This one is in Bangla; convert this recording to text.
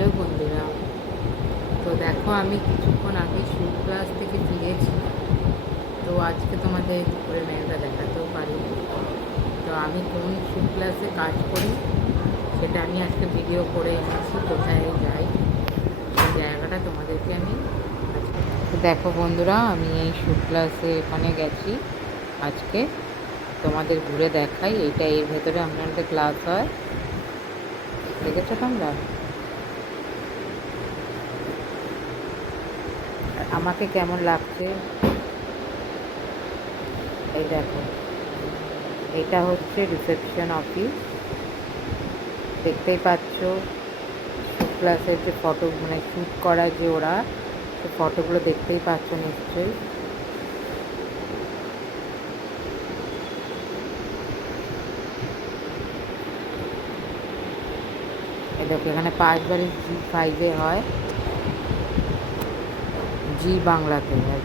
হ্যালো বন্ধুরা, তো দেখো আমি কিছুক্ষণ আগে শুট ক্লাস থেকে ফিরেছি। তো আজকে তোমাদের দুপুরে মেয়েটা দেখাতেও পারি। তো আমি কোন শুট ক্লাসে কাজ করি সেটা আমি আজকে ভিডিও করে এনেছি, কোথায় যাই সেই জায়গাটা তোমাদেরকে আমি আজকে তো দেখো বন্ধুরা, আমি এই শুট ক্লাসে ওখানে গেছি আজকে। তোমাদের ঘুরে দেখাই, এইটা এর ভেতরে আপনাদের ক্লাস হয়, দেখেছো তোমরা? আর আমাকে কেমন লাগছে এই দেখো, এটা হচ্ছে রিসেপশন অফিস, দেখতেই পাচ্ছ। শুট ক্লাসের যে ফটো মানে শ্যুট করা যে ওরা, সে ফটোগুলো দেখতেই পাচ্ছ নিশ্চয়ই। এই দেখো, এখানে 5 বাড়ি G5-এ হয়, জি বাংলাতে হয়।